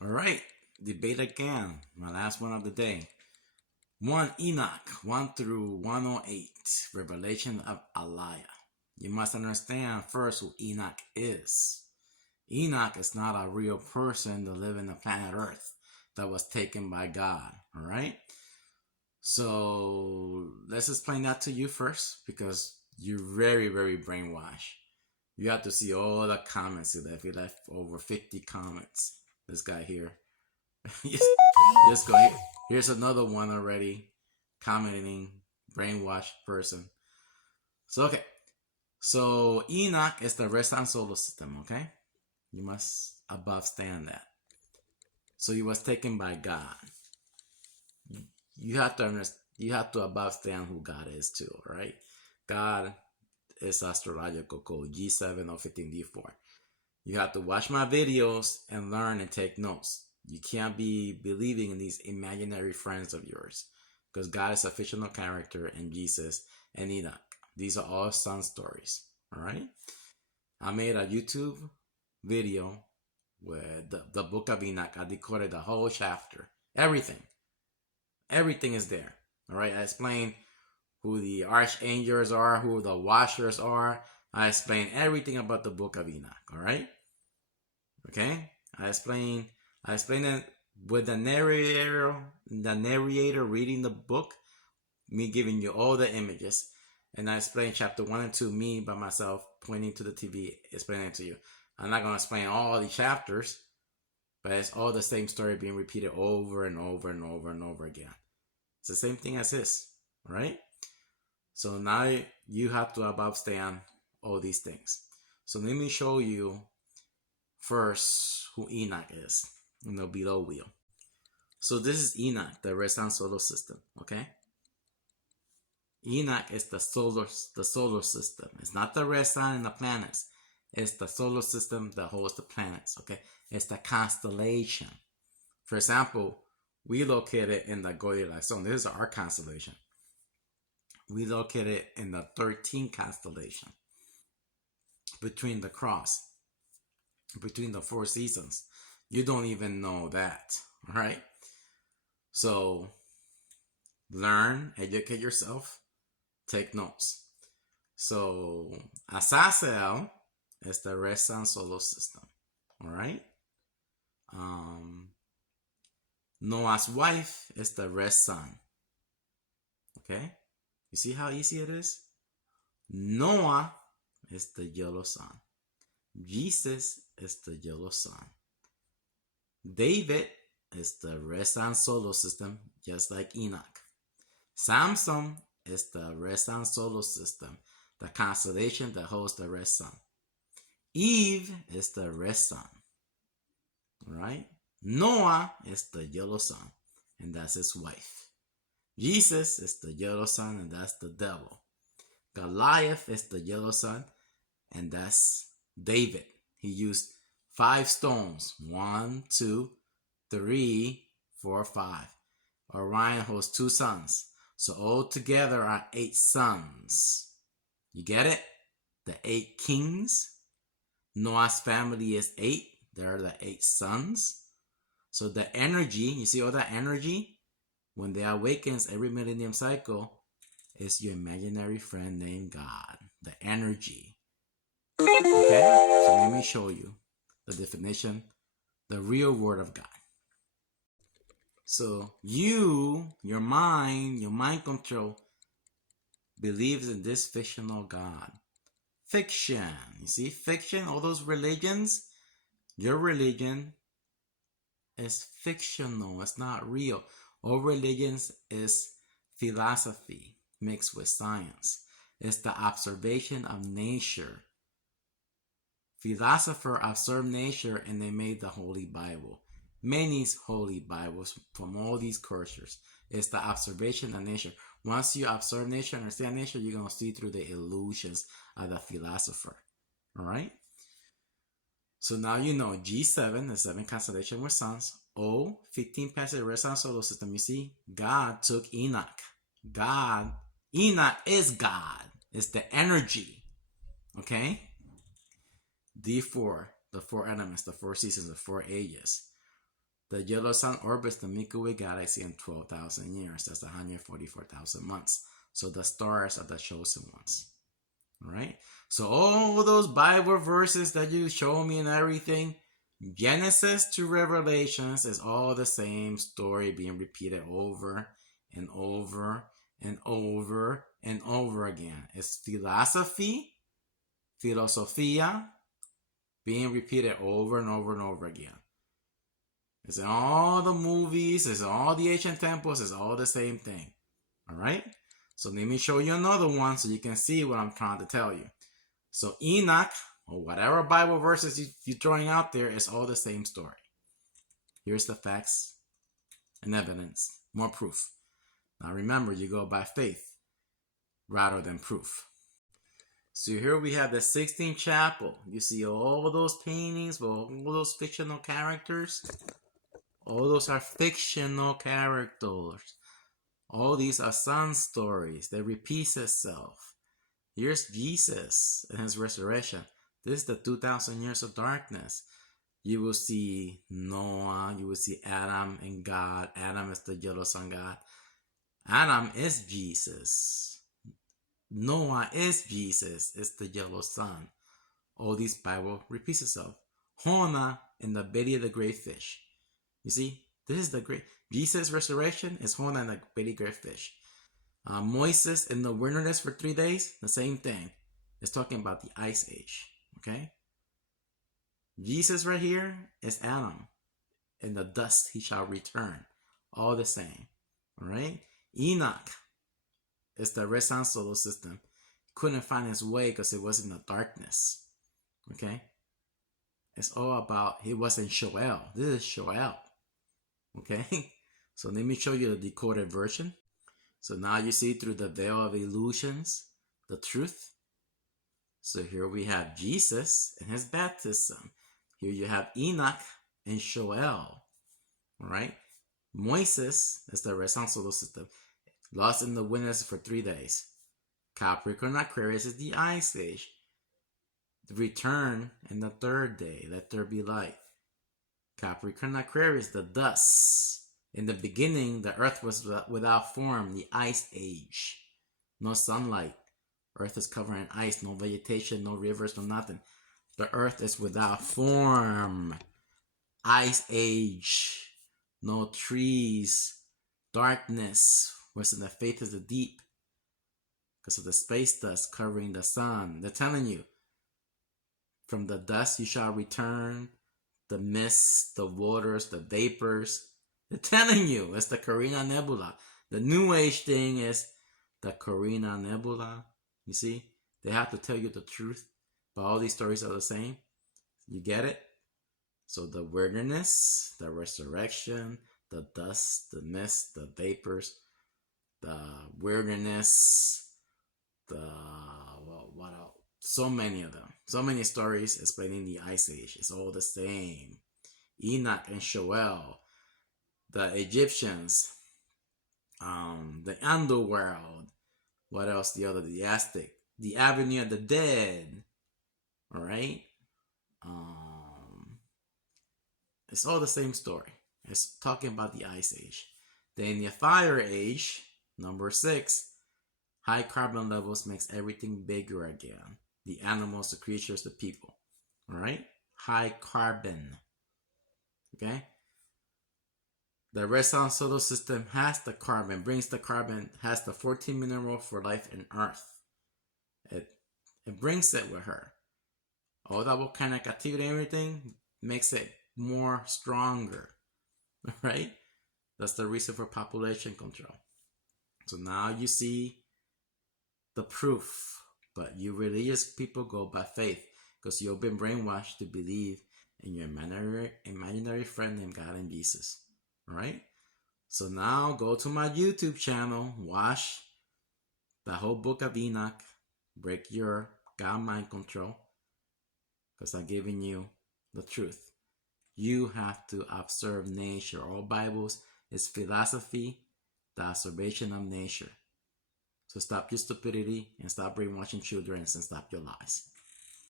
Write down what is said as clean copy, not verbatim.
All right, debate again. My last one of the day. 1 Enoch, 1 through 108, Revelation of Elijah. You must understand first who Enoch is. Enoch is not a real person that lived in the planet Earth that was taken by God. All right? So let's explain that to you first because you're very, very brainwashed. You have to see all the comments he left. He left over 50 comments. This guy here. Just go here. Here's another one already commenting, brainwashed person. So, okay. So, Enoch is the Renaissance solar system, okay? You must above stand that. So, he was taken by God. You have to understand, you have to above stand who God is too, right? God is astrological code G7 or 15D4. You have to watch my videos and learn and take notes. You can't be believing in these imaginary friends of yours because God is a fictional character and Jesus and Enoch. These are all son stories. All right. I made a YouTube video with the book of Enoch. I decoded the whole chapter. Everything is there. All right. I explained who the archangels are, who the watchers are. I explained everything about the book of Enoch. All right. Okay. I explained it with the narrator reading the book, me giving you all the images, and I explained chapter 1 and 2, me by myself pointing to the TV, explaining it to you. I'm not going to explain all the chapters, but it's all the same story being repeated over and over and over and over again. It's the same thing as this, right? So now you have to understand all these things. So let me show you first who Enoch is in the below wheel. So this is Enoch, the Renaissance solar system, okay? Enoch is the solar system. It's not the red sun and the planets. It's the solar system that holds the planets, okay? It's the constellation. For example, we located in the Goldilocks zone. This is our constellation. We located in the 13th constellation between the cross, between the 4 seasons. You don't even know that, right? So learn, educate yourself, take notes. So Azazel is the red sun solar system, all right? Noah's wife is the red sun, okay? You see how easy it is? Noah is the yellow sun. Jesus is the yellow sun. David is the red sun solar system, just like Enoch. Samson is the red sun solar system, the constellation that holds the red sun. Eve is the red sun. All right? Noah is the yellow sun, and that's his wife. Jesus is the yellow sun, and that's the devil. Goliath is the yellow sun, and that's David. He used 5 stones. 1, 2, 3, 4, 5. Orion holds 2 suns. So all together are 8 suns. You get it? The 8 kings. Noah's family is 8. There are the 8 sons. So the energy, you see all that energy? When they awakens every millennium cycle, is your imaginary friend named God. The energy. Okay? So let me show you the definition, the real word of God. So your mind control believes in this fictional God. Fiction. You see, fiction, all those religions, your religion is fictional. It's not real. All religions is philosophy mixed with science. It's the observation of nature. Philosophers observed nature and they made the Holy Bible. Many holy Bibles from all these cultures. It's the observation of nature. Once you observe nature, understand nature, you're going to see through the illusions of the philosopher. All right? So now you know G7, the 7 constellation with suns. O, 15 passage red sun solar system. You see, God took Enoch. Enoch is God. It's the energy. Okay? D4, the 4 elements, the 4 seasons, the 4 ages. The yellow sun orbits the Milky Way galaxy in 12,000 years. That's 144,000 months. So the stars are the chosen ones. All right? So all those Bible verses that you show me and everything, Genesis to Revelations is all the same story being repeated over and over and over and over again. It's philosophy, philosophia, being repeated over and over and over again. It's in all the movies, it's in all the ancient temples, it's all the same thing. Alright? So let me show you another one so you can see what I'm trying to tell you. So Enoch, or whatever Bible verses you're throwing out there, is all the same story. Here's the facts and evidence. More proof. Now remember, you go by faith rather than proof. So here we have the Sistine Chapel. You see all those paintings with all those fictional characters. All those are fictional characters. All these are sun stories. They repeat itself. Here's Jesus and his resurrection. This is the 2,000 years of darkness. You will see Noah. You will see Adam and God. Adam is the yellow sun God. Adam is Jesus. Noah is Jesus. It's the yellow sun. All these Bible repeats itself. Jonah in the belly of the great fish. You see, this is the great Jesus' resurrection is Jonah and the belly great fish. Moses in the wilderness for 3 days, the same thing. It's talking about the ice age. Okay? Jesus right here is Adam. In the dust he shall return. All the same. Alright? Enoch is the red sun solar system. Couldn't find his way because it was in the darkness. Okay? It's all about, he wasn't Shoel. This is Shoel. Okay? So let me show you the decoded version. So now you see through the veil of illusions, the truth. So here we have Jesus and his baptism. Here you have Enoch and Shoel. Alright? Moses is the red sun solar system. Lost in the wilderness for 3 days. Capricorn Aquarius is the ice age. The return in the 3rd day. Let there be light. Capricorn Aquarius, the dust. In the beginning, the earth was without form, the ice age. No sunlight. Earth is covered in ice, no vegetation, no rivers, no nothing. The earth is without form. Ice age. No trees. Darkness. What's in the faith is the deep. Because of the space dust covering the sun. They're telling you, from the dust you shall return. The mist, the waters, the vapors. They're telling you, it's the Corina nebula. The New Age thing is the Corina nebula. You see? They have to tell you the truth. But all these stories are the same. You get it? So the wilderness, the resurrection, the dust, the mist, the vapors, the wilderness, what else? So many of them. So many stories explaining the ice age. It's all the same. Enoch and Shoel, the Egyptians, the underworld. What else? The Aztec, the Avenue of the Dead. All right. It's all the same story. It's talking about the ice age. Then the fire age, number 6, high carbon levels makes everything bigger again. The animals, the creatures, the people. All right? High carbon. Okay? The red sun solar system has the carbon, brings the carbon, has the 14 mineral for life in Earth. It brings it with her. All that volcanic activity and everything makes it more stronger. Right? That's the reason for population control. So now you see the proof. But you religious people go by faith because you've been brainwashed to believe in your imaginary friend named God and Jesus. Alright? So now go to my YouTube channel, watch the whole book of Enoch, break your God mind control, because I'm giving you the truth. You have to observe nature. All Bibles is philosophy, the observation of nature. So stop your stupidity and stop brainwashing children and stop your lies.